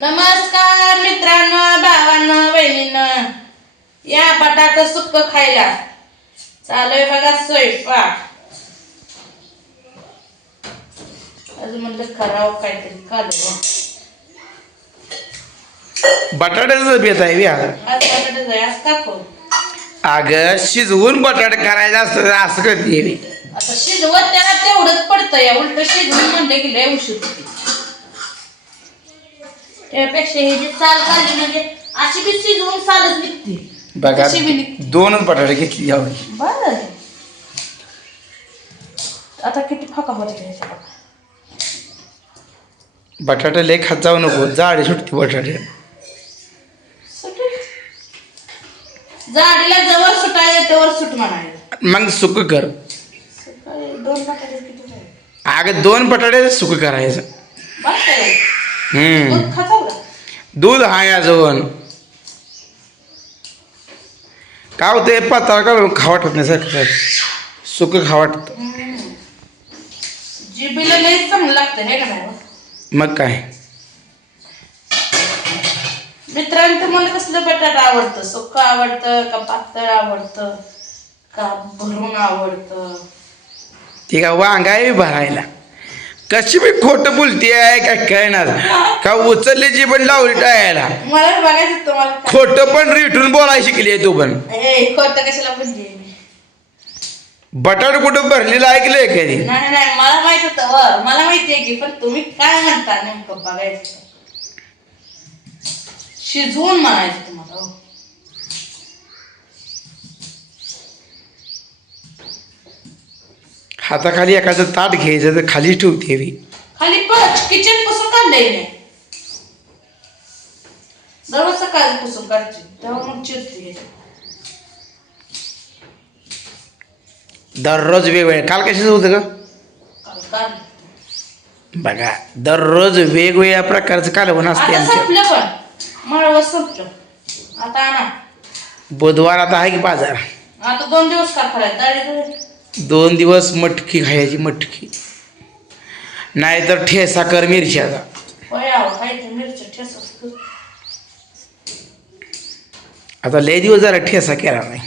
नमस्कार मित्रांनो भावांनो बहिणींनो या बटाटा सुक्क खायला. चालूय बघा स्वयंपाक. अजून म्हणलं करावं काहीतरी कालवं बटाट्याचं बेत आहे अगं शिजवून बटाटे करायचं असतं असं करते मी. आता शिजवत त्याला तेवढंच पडतं या उलट शिजवून म्हणलं की लय उशीर त्यापेक्षा हे जे साल काढली म्हणजे अशी बी शिजवून सालच निघते. बघा कशी बी निघते. दोनच बटाटे घेतली यावेळी. बर आता किती फाका ह्याच्या. बटाटे लय खात जाऊ नको जाडे सुटते बटाटे. जवळ तेवर सुट म्हणायला. मग सुक कर. सकाळी दोन बटाटे किती झाले? अगं दोन बटाटे सुक करायचं. बस काय? हम्म. दूध का? दूध आहे अजून. काय होते पातळ का खा वाटत नाही सर सुक खा वाटत. जिभेला लय चांगलं लागतं हे का नाही बा? मग काय? मित्रांनो तुम्हाला कसलं बटाटा आवडतं? सुक्क आवडतं का पातळ आवडतं? का भरून आवडतं? ते का वांगा आहे भरायला. कशी बी खोटं बोलते आहे काय कळणार? का उचलल्याची पण लावली टाळायला? मला बघायचं तुम्हाला. काय. खोटं पण रिटून बोलायला शिकली आहे तू पण. हे खोटं कशाला बटाट कुठं भरलेलं ऐकलंय कधी नाही नाही मला माहीत होतं व मला माहितीये की पण तुम्ही काय म्हणता नेमकं बघायचं? शिजवून म्हणायचं तुम्हाला हाताखाली एखादं ताट घ्यायचं तर खाली ठेवते मी. खाली पच किचन पुसून काढलंय मी. दररोज सकाळी पुसून काढते तेव्हा मग चिरते. दररोज वेगवेगळ्या काल कशाचं होतं काल काढलं. बघा दररोज वेगवेगळ्या प्रकारचं कालवण असते आता आमच्या संपलं पण. मळव संपलं. आता आणा. बुधवार आता आहे की बाजार? आता दोन दिवस का करायचं. दोन दिवस मटकी खायची मटकी. नाहीतर ठेसा कर मिरच्याचा. आता लय दिवस झाला ठेसा केला नाही.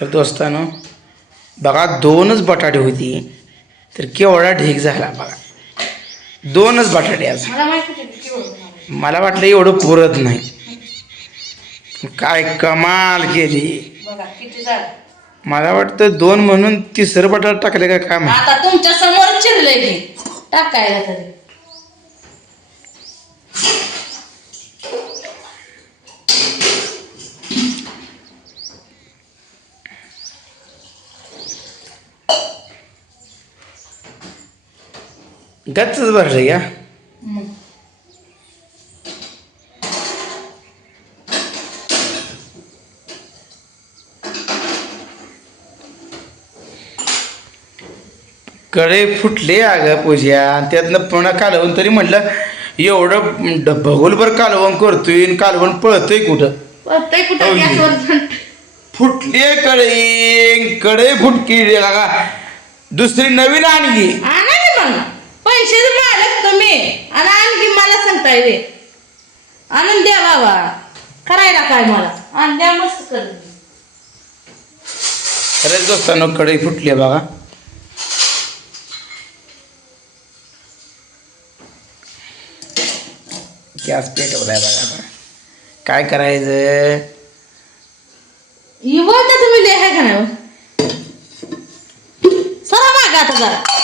तर दोस्तानो बघा दोनच बटाटे होती. तर केवढा ढीक झाला बघा. दोनच बटाटे आज. मला आहे. वाटलं एवढं पुरत नाही. काय कमाल केली. मला वाटतं दोन म्हणून तिसरं बटाटा टाकले का काय माहीत. आता तुमच्यासमोर चिरलंय की टाकायला तरी. गच्चच भरले का मग. कडे फुटले अगं पूजा. आणि त्यातनं पुन्हा कालवण तरी म्हटलं एवढं भगोलभर कालवण करतोय आणि कालवण पळतोय कुठं? पळतंय कुठं? गॅसवर जाऊन. फुटले कडे कडे फुटकी दुसरी नवीन आणली आणा की मग पैसे मालक तुम्ही आणि आणखी मला सांगता येते आणून द्या बाबा. करायला काय मला? आणि द्या मस्त कर खरंच दोस्तांनो कडे फुटली बघा. गॅस पेटवलाय बघा. काय करायचं? तुम्ही आहे का नाही सरा मागा आता जरा.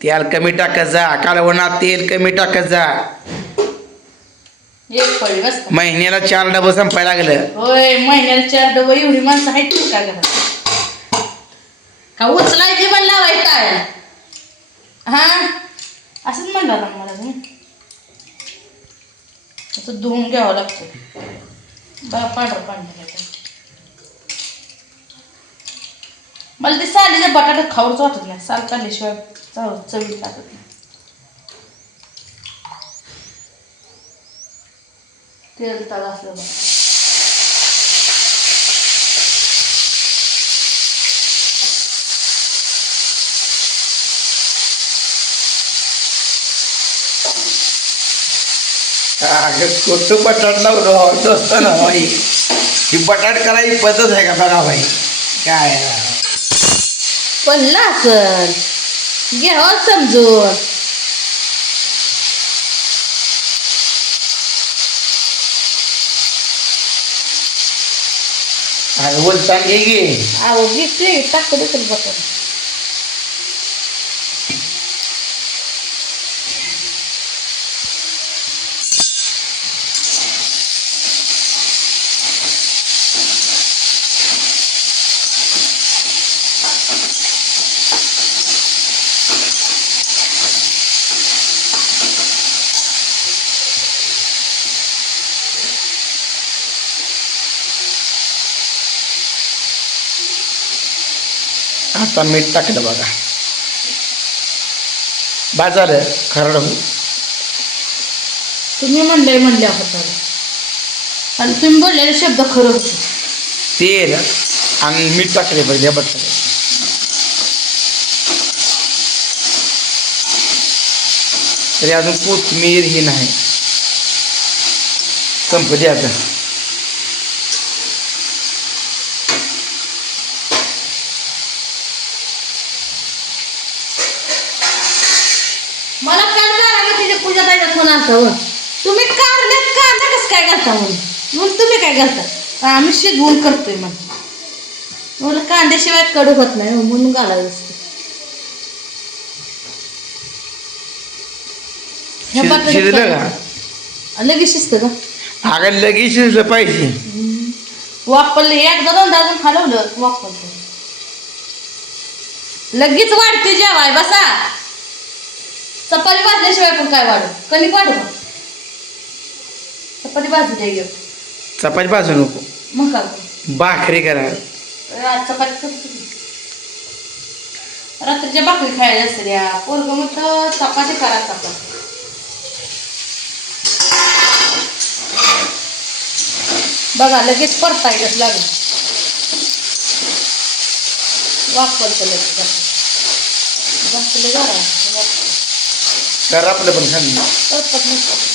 तेल कमी टाकत जा कालवणात तेल कमी टाकत जा एक पळी बस. का? महिन्याला चार डबं संपायला लागलं. होय महिन्याला चार डबं एवढी माणसं आहेत की का घरात. का उचलायची पण लावायची? टाळ्या हा? असंच म्हणणार ना मला तुम्ही धुवून घ्यावं लागतं. बा पांढरं पांढरं मला ते सालीचे बटाटे खाऊच वाटत नाही साल काढल्याशिवाय चव चवीत लागत नाही तेल तळ असलं बघ. बटाट लावलं दोस्त ना भाई ही बटाट करायची पद्धत आहे का बघा भाई काय? पडलं असल घ्यावं समजून. अगं बोलताना घे गे अहो घेतले टाकतो देखील बटर आता मीठ टाकलं बघा. बाजार खरड तुम्ही म्हणले म्हणले होता आणि तुम्ही बोललेले शब्द खरं होते. तेल आणि मीठ टाकले द्या बटाटे तरी अजून कोथमीर ही नाही. संपली आता. मला काल बारामतीची पूजा ताईचा फोन आलता हो. तुम्ही कारल्यात कांदा कसं काय घालता म्हणून? म्हणून तुम्ही काय घालता? आम्ही शिजवून करतोय म्हणून मला कांद्याशिवाय कडू होत नाही हो, म्हणून घालायचं असतं. ह्या शिज- शिजलं का? लगेच शिजतं का? अगं लगेच शिजलं पाहिजे. वापरले एकदा दोनदा अजून हलवलं वापरलं. लगेच वाढते जेवाय बसा. चपाती भाजल्याशिवाय पण काय वाढू? कणिक वाढू? का चपाती भाजू द्या एक. चपाती भाजू नको. मग का? भाकरी करा आज चपाती करतो की. रात्रीच्या भाकरी खायला असते या. पोरग मग चपाती करा चपाती. बघा लगेच परतायलाच लागेल. वापरतं लगेच. जरा. कर आपलं पण खाल्लं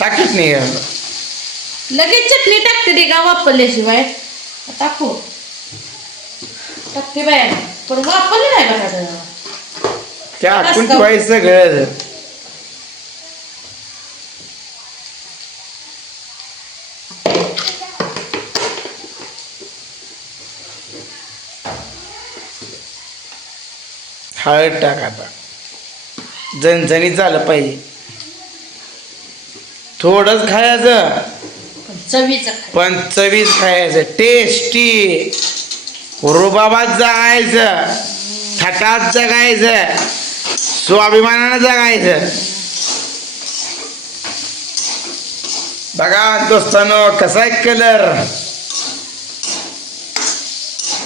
टाकीच नाही लगेच चटणी टाकते रे का वापरल्याशिवाय. टाकू. टाकते बाया पण वापरली नाही बघा त्या आटून ठेवायचं सगळं हळद टाक आता. झणझणीत झालं पाहिजे. थोडंच खायचं. पण चवीचं खाय. पण चवीच खायचं. टेस्टी रुबाबात जगायचं. थाटात जगायचं. स्वाभिमानानं जगायचं. बघा दोस्तानो कसा आहे कलर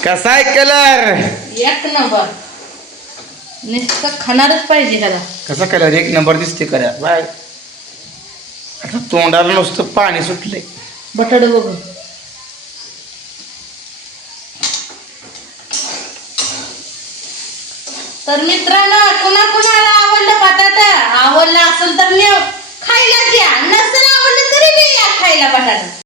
कसा आहे कलर एक नंबर. नुसतं खाणारच पाहिजे ह्याला. कसा कलर? एक नंबर दिसते करा बाय. आता तोंडाला नुसतं पाणी सुटलंय. बटाट बघ तर मित्रांनो कुणा कुणाला आवडलं बटाटा? आवडला असेल तर मी खायला घ्या. नसेल आवडलं तरी नाही या खायला बटाटा.